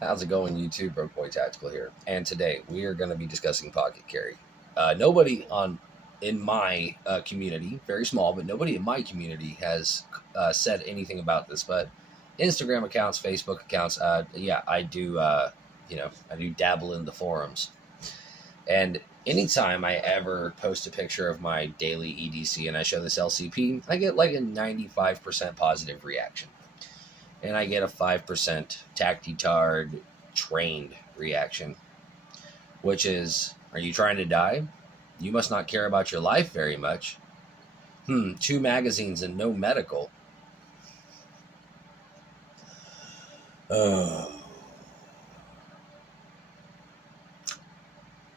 How's it going, YouTube? Broke Boy Tactical here, and today we are going to be discussing pocket carry. Nobody in my community, very small, but nobody in my community has said anything about this. But Instagram accounts, Facebook accounts, yeah, I do. I do dabble in the forums, and anytime I ever post a picture of my daily EDC and I show this LCP, I get like a 95% positive reaction and I get a 5% tactitard trained reaction, which is, are you trying to die? You must not care about your life very much. 2 magazines and no medical. Oh.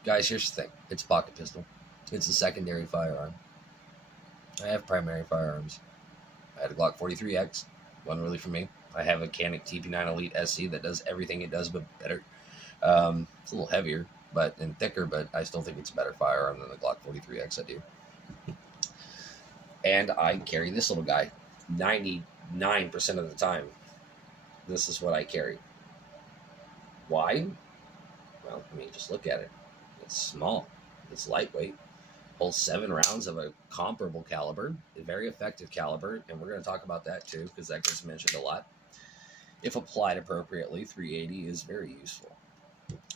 Guys, here's the thing. It's a pocket pistol. It's a secondary firearm. I have primary firearms. I had a Glock 43X. Wasn't really for me. I have a Canik TP9 Elite SC that does everything it does, but better. It's a little heavier and thicker, but I still think it's a better firearm than the Glock 43X I do. And I carry this little guy 99% of the time. This is what I carry. Why? Well, I mean, just look at it. It's small. It's lightweight. Holds 7 rounds of a comparable caliber, a very effective caliber, and we're going to talk about that too because that gets mentioned a lot. If applied appropriately, 380 is very useful.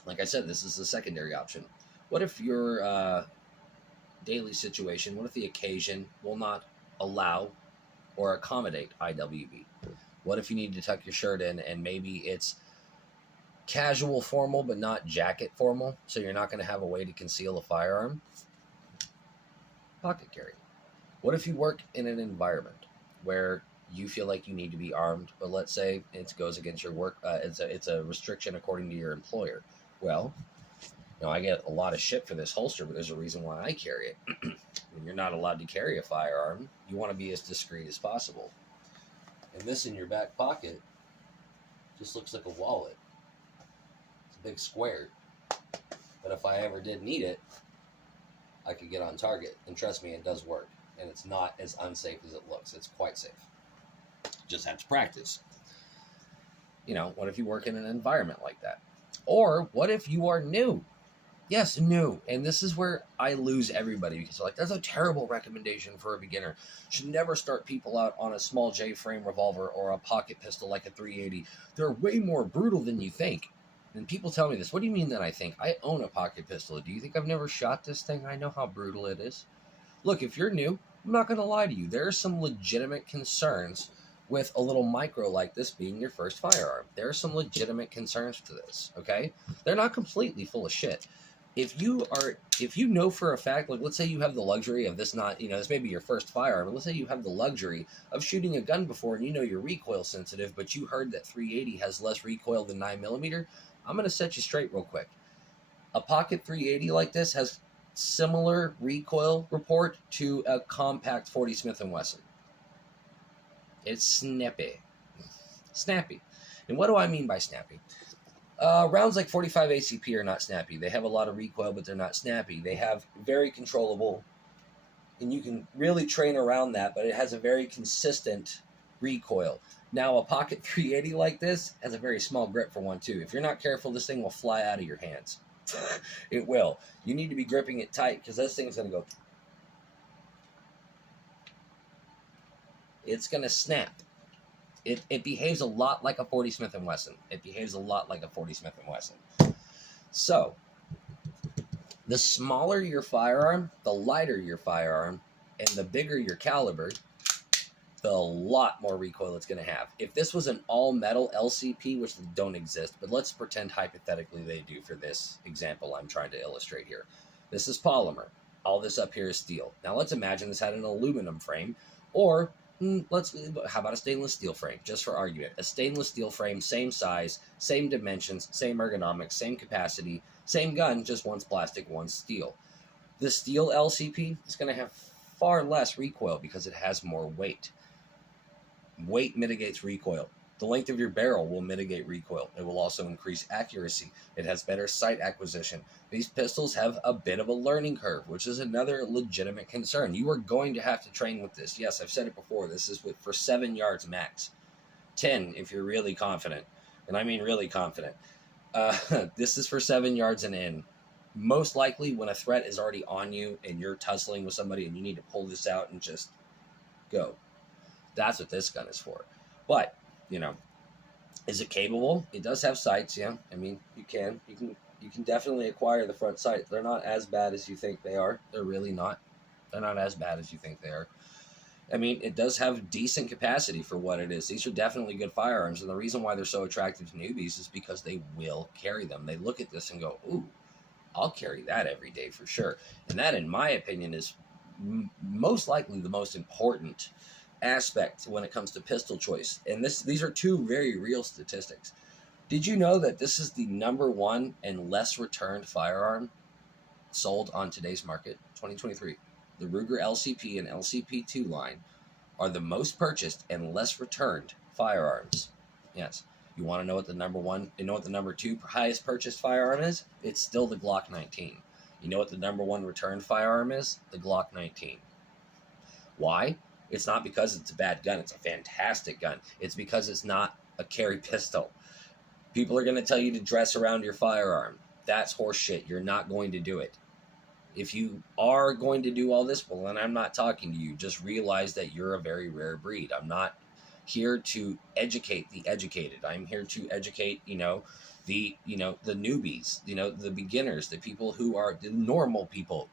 Like I said, this is the secondary option. What if your daily situation, what if the occasion will not allow or accommodate IWB? What if you need to tuck your shirt in and maybe it's casual formal but not jacket formal, so you're not going to have a way to conceal a firearm? Pocket carry. What if you work in an environment where you feel like you need to be armed, but let's say it goes against your work, it's a restriction according to your employer? Well, I get a lot of shit for this holster, but there's a reason why I carry it. When you're not allowed to carry a firearm, you want to be as discreet as possible. And this in your back pocket just looks like a wallet. It's a big square. But if I ever did need it, I could get on target. And trust me, it does work. And it's not as unsafe as it looks. It's quite safe. Just have to practice. What if you work in an environment like that? Or what if you are new? Yes, new. And this is where I lose everybody because they're like, that's a terrible recommendation for a beginner. Should never start people out on a small J-frame revolver or a pocket pistol like a 380. They're way more brutal than you think. And people tell me this. What do you mean that I think? I own a pocket pistol. Do you think I've never shot this thing? I know how brutal it is. Look, if you're new, I'm not going to lie to you. There are some legitimate concerns with a little micro like this being your first firearm. There are some legitimate concerns to this, okay? They're not completely full of shit. If you know for a fact, like let's say you have the luxury of this not, this may be your first firearm, but let's say you have the luxury of shooting a gun before and you're recoil sensitive, but you heard that 380 has less recoil than 9mm, I'm going to set you straight real quick. A pocket 380 like this has similar recoil report to a compact 40 Smith & Wesson. It's snappy. And what do I mean by snappy? Rounds like 45 ACP are not snappy. They have a lot of recoil, but they're not snappy. They have very controllable, and you can really train around that, but it has a very consistent recoil. Now, a pocket 380 like this has a very small grip for one, too. If you're not careful, this thing will fly out of your hands. It will. You need to be gripping it tight because this thing's going to go. It's going to snap. It behaves a lot like a 40 Smith & Wesson. So, the smaller your firearm, the lighter your firearm, and the bigger your caliber, the lot more recoil it's going to have. If this was an all-metal LCP, which don't exist, but let's pretend hypothetically they do for this example I'm trying to illustrate here. This is polymer. All this up here is steel. Now let's imagine this had an aluminum frame, or how about a stainless steel frame, just for argument. A stainless steel frame, same size, same dimensions, same ergonomics, same capacity, same gun, just one's plastic, one's steel. The steel LCP is going to have far less recoil because it has more weight. Weight mitigates recoil. The length of your barrel will mitigate recoil. It will also increase accuracy. It has better sight acquisition. These pistols have a bit of a learning curve, which is another legitimate concern. You are going to have to train with this. Yes, I've said it before. This is for 7 yards max. 10 if you're really confident. and I mean really confident. This is for 7 yards and in. Most likely, when a threat is already on you and you're tussling with somebody and you need to pull this out and just go. That's what this gun is for. But, you know, is it capable? It does have sights, yeah. I mean, you can definitely acquire the front sights. They're not as bad as you think they are. They're really not. They're not as bad as you think they are. I mean, it does have decent capacity for what it is. These are definitely good firearms, and the reason why they're so attractive to newbies is because they will carry them. They look at this and go, ooh, I'll carry that every day for sure. And that, in my opinion, is most likely the most important aspect when it comes to pistol choice. And these are two very real statistics. Did you know that this is the #1 and less returned firearm sold on today's market, 2023? The Ruger LCP and LCP2 line are the most purchased and less returned firearms. Yes. You want to know what the #1, you know what the #2 highest purchased firearm is? It's still the Glock 19. You know what the #1 returned firearm is? The Glock 19. Why? It's not because it's a bad gun. It's a fantastic gun. It's because it's not a carry pistol. People are going to tell you to dress around your firearm. That's horseshit. You're not going to do it. If you are going to do all this, well, then I'm not talking to you. Just realize that you're a very rare breed. I'm not here to educate the educated. I'm here to educate, the newbies, the beginners, the people who are the normal people.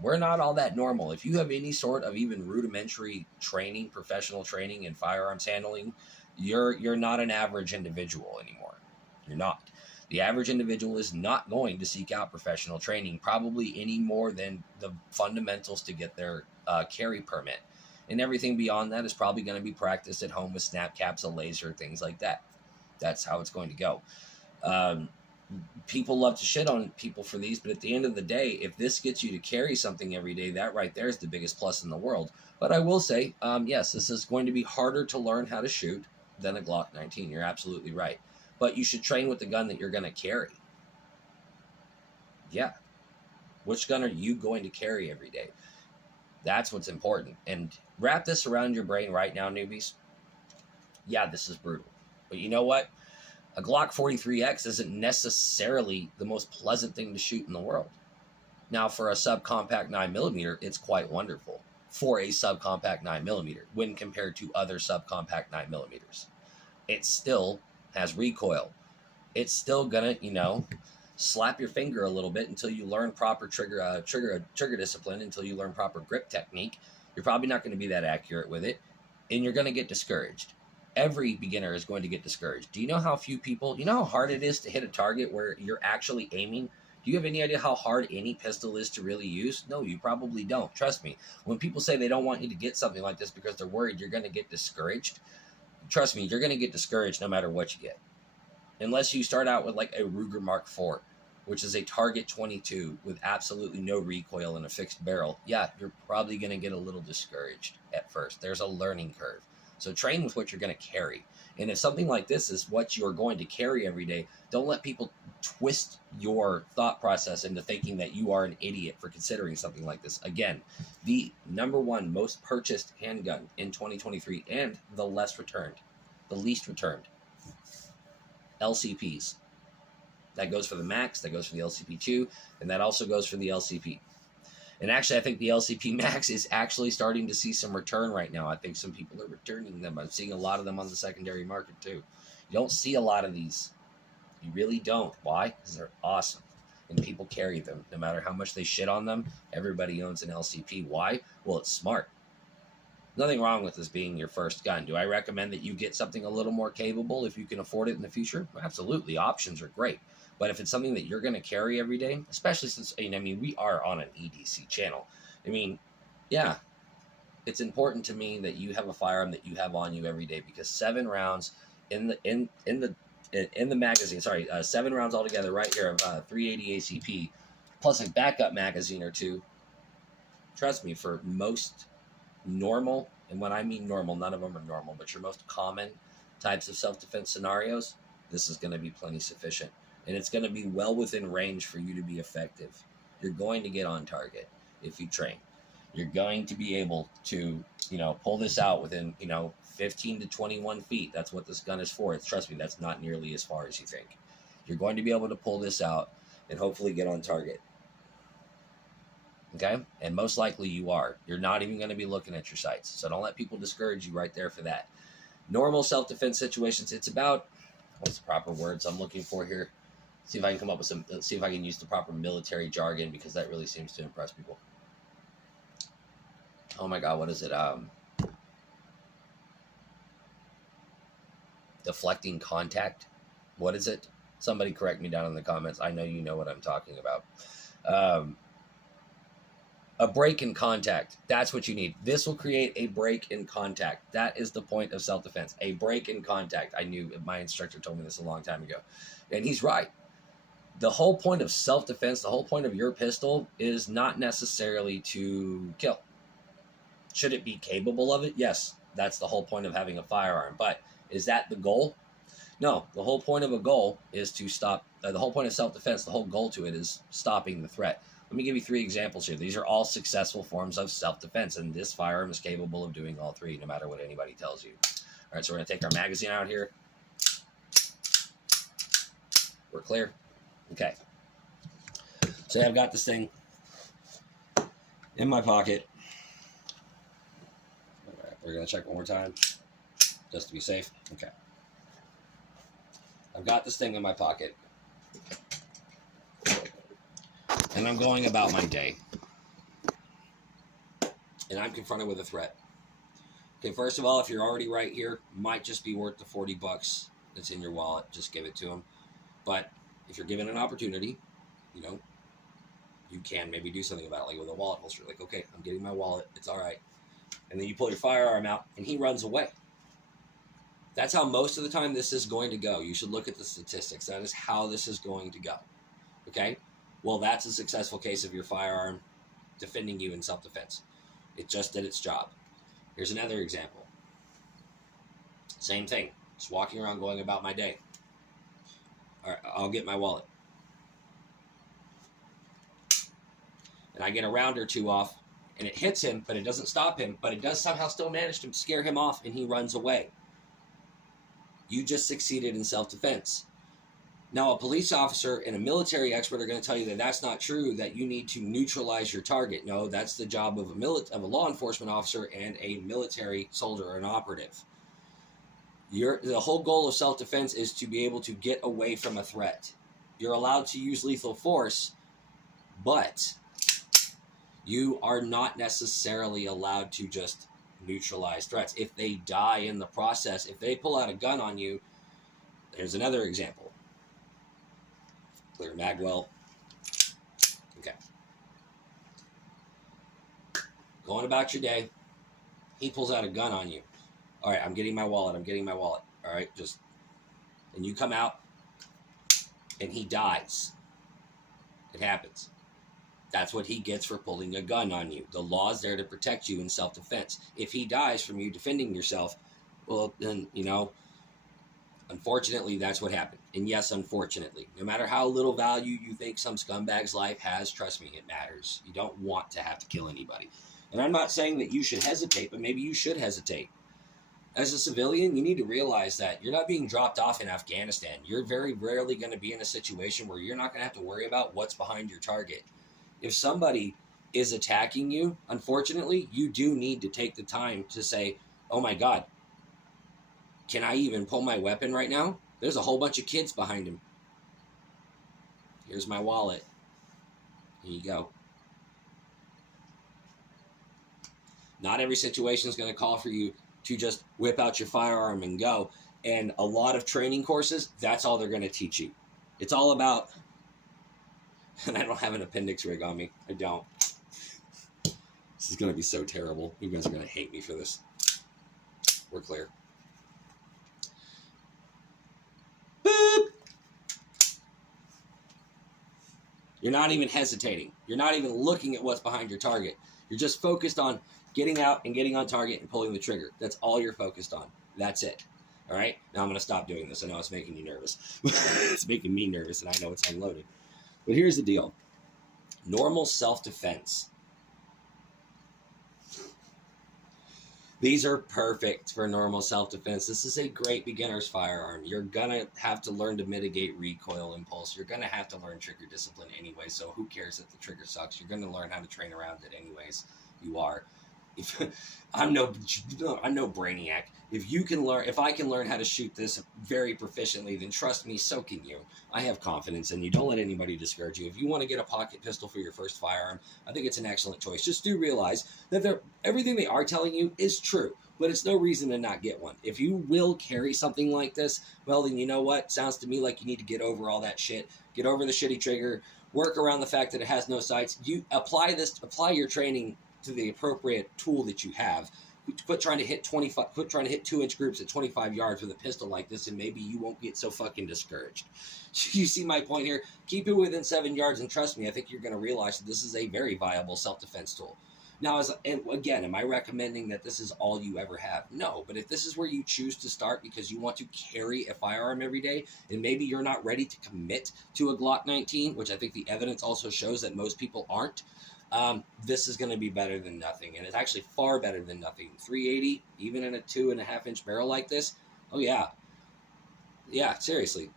We're not all that normal. If you have any sort of even rudimentary training, professional training in firearms handling, you're not an average individual anymore. You're not. The average individual is not going to seek out professional training, probably any more than the fundamentals to get their carry permit. And everything beyond that is probably going to be practiced at home with snap caps, a laser, things like that. That's how it's going to go. People love to shit on people for these, but at the end of the day, if this gets you to carry something every day, that right there is the biggest plus in the world. But I will say, yes, this is going to be harder to learn how to shoot than a Glock 19. You're absolutely right. But you should train with the gun that you're going to carry. Yeah. Which gun are you going to carry every day? That's what's important. And wrap this around your brain right now, newbies. Yeah, this is brutal. But you know what? A Glock 43X isn't necessarily the most pleasant thing to shoot in the world. Now, for a subcompact 9mm, it's quite wonderful. For a subcompact 9mm, when compared to other subcompact 9mm. It still has recoil. It's still gonna, slap your finger a little bit until you learn proper trigger discipline, until you learn proper grip technique. You're probably not going to be that accurate with it, and you're going to get discouraged. Every beginner is going to get discouraged. Do you know how few people, how hard it is to hit a target where you're actually aiming? Do you have any idea how hard any pistol is to really use? No, you probably don't. Trust me. When people say they don't want you to get something like this because they're worried you're going to get discouraged, trust me, you're going to get discouraged no matter what you get. Unless you start out with like a Ruger Mark IV, which is a Target 22 with absolutely no recoil and a fixed barrel. Yeah, you're probably going to get a little discouraged at first. There's a learning curve. So train with what you're going to carry. And if something like this is what you're going to carry every day, don't let people twist your thought process into thinking that you are an idiot for considering something like this. Again, the #1 most purchased handgun in 2023 and the least returned. LCPs. That goes for the Max, that goes for the LCP2, and that also goes for the LCP. And actually, I think the LCP Max is actually starting to see some return right now. I think some people are returning them. I'm seeing a lot of them on the secondary market too. You don't see a lot of these. You really don't. Why? Because they're awesome. And people carry them. No matter how much they shit on them, everybody owns an LCP. Why? Well, it's smart. Nothing wrong with this being your first gun. Do I recommend that you get something a little more capable if you can afford it in the future? Absolutely. Options are great. But if it's something that you're going to carry every day, especially since, we are on an EDC channel. Yeah, it's important to me that you have a firearm that you have on you every day, because 7 rounds in the magazine, 7 rounds altogether right here of 380 ACP, plus a backup magazine or two. Trust me, for most normal, and when I mean normal, none of them are normal, but your most common types of self-defense scenarios, this is going to be plenty sufficient. And it's going to be well within range for you to be effective. You're going to get on target if you train. You're going to be able to, pull this out within, 15 to 21 feet. That's what this gun is for. Trust me, that's not nearly as far as you think. You're going to be able to pull this out and hopefully get on target. Okay? And most likely you are. You're not even going to be looking at your sights. So don't let people discourage you right there for that. Normal self-defense situations, it's about, what's the proper words I'm looking for here? See if I can come up with see if I can use the proper military jargon, because that really seems to impress people. Oh my God, what is it? Deflecting contact. What is it? Somebody correct me down in the comments. I know you know what I'm talking about. A break in contact. That's what you need. This will create a break in contact. That is the point of self-defense. A break in contact. I knew, my instructor told me this a long time ago. And he's right. The whole point of self-defense, the whole point of your pistol is not necessarily to kill. Should it be capable of it? Yes. That's the whole point of having a firearm. But is that the goal? No. The whole point of a goal is to stop. The whole point of self-defense, the whole goal to it is stopping the threat. Let me give you 3 examples here. These are all successful forms of self-defense, and this firearm is capable of doing all 3, no matter what anybody tells you. All right, so we're going to take our magazine out here. We're clear? Okay. So I've got this thing in my pocket. All right, we're going to check one more time, just to be safe. Okay. I've got this thing in my pocket. And I'm going about my day. And I'm confronted with a threat. Okay, first of all, if you're already right here, might just be worth the $40 that's in your wallet. Just give it to them. But if you're given an opportunity, you can maybe do something about it, like with a wallet holster. Like, okay, I'm getting my wallet. It's all right. And then you pull your firearm out, and he runs away. That's how most of the time this is going to go. You should look at the statistics. That is how this is going to go. Okay? Well, that's a successful case of your firearm defending you in self-defense. It just did its job. Here's another example. Same thing. Just walking around going about my day. All right, I'll get my wallet. And I get a round or 2 off, and it hits him, but it doesn't stop him, but it does somehow still manage to scare him off, and he runs away. You just succeeded in self-defense. Now, a police officer and a military expert are going to tell you that that's not true, that you need to neutralize your target. No, that's the job of a law enforcement officer and a military soldier or an operative. The whole goal of self-defense is to be able to get away from a threat. You're allowed to use lethal force, but you are not necessarily allowed to just neutralize threats. If they die in the process, if they pull out a gun on you, here's another example. Clear mag well. Okay. Going about your day, he pulls out a gun on you. All right, I'm getting my wallet. All right, and you come out, and he dies. It happens. That's what he gets for pulling a gun on you. The law is there to protect you in self-defense. If he dies from you defending yourself, well, then, unfortunately, that's what happened. And yes, unfortunately, no matter how little value you think some scumbag's life has, trust me, it matters. You don't want to have to kill anybody. And I'm not saying that you should hesitate, but maybe you should hesitate. As a civilian, you need to realize that you're not being dropped off in Afghanistan. You're very rarely going to be in a situation where you're not going to have to worry about what's behind your target. If somebody is attacking you, unfortunately, you do need to take the time to say, oh my God, can I even pull my weapon right now? There's a whole bunch of kids behind him. Here's my wallet. Here you go. Not every situation is going to call for you to just whip out your firearm and go. And a lot of training courses, that's all they're going to teach you. It's all about, and I don't have an appendix rig on me. I don't. This is going to be so terrible. You guys are going to hate me for this. We're clear. Boop. You're not even hesitating. You're not even looking at what's behind your target. You're just focused on getting out and getting on target and pulling the trigger. That's all you're focused on. That's it. All right? Now I'm going to stop doing this. I know it's making you nervous. It's making me nervous, and I know it's unloaded. But here's the deal. Normal self-defense These are perfect for normal self-defense. This is a great beginner's firearm. You're gonna have to learn to mitigate recoil impulse. You're gonna have to learn trigger discipline anyway, so who cares if the trigger sucks? You're gonna learn how to train around it anyways. You are. If I'm no brainiac. If I can learn how to shoot this very proficiently, then trust me, so can you. I have confidence in you. Don't let anybody discourage you. If you want to get a pocket pistol for your first firearm, I think it's an excellent choice. Just do realize that everything they are telling you is true, but it's no reason to not get one. If you will carry something like this, well, then you know what? Sounds to me like you need to get over all that shit. Get over the shitty trigger. Work around the fact that it has no sights. You apply your training to the appropriate tool that you have. Quit trying to hit 2-inch groups at 25 yards with a pistol like this, and maybe you won't get so fucking discouraged. You see my point here? Keep it within 7 yards, and trust me, I think you're going to realize that this is a very viable self-defense tool. Now, again, am I recommending that this is all you ever have? No, but if this is where you choose to start because you want to carry a firearm every day, and maybe you're not ready to commit to a Glock 19, which I think the evidence also shows that most people aren't, this is going to be better than nothing, and it's actually far better than nothing. 380, even in a 2.5-inch barrel like this, oh yeah, seriously.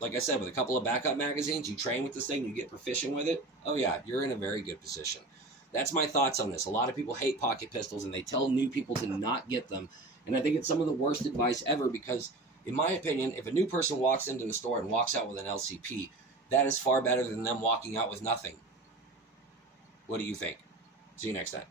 Like I said, with a couple of backup magazines, you train with this thing, you get proficient with it, oh yeah, you're in a very good position. That's my thoughts on this. A lot of people hate pocket pistols, and they tell new people to not get them, and I think it's some of the worst advice ever because, in my opinion, if a new person walks into the store and walks out with an LCP, that is far better than them walking out with nothing. What do you think? See you next time.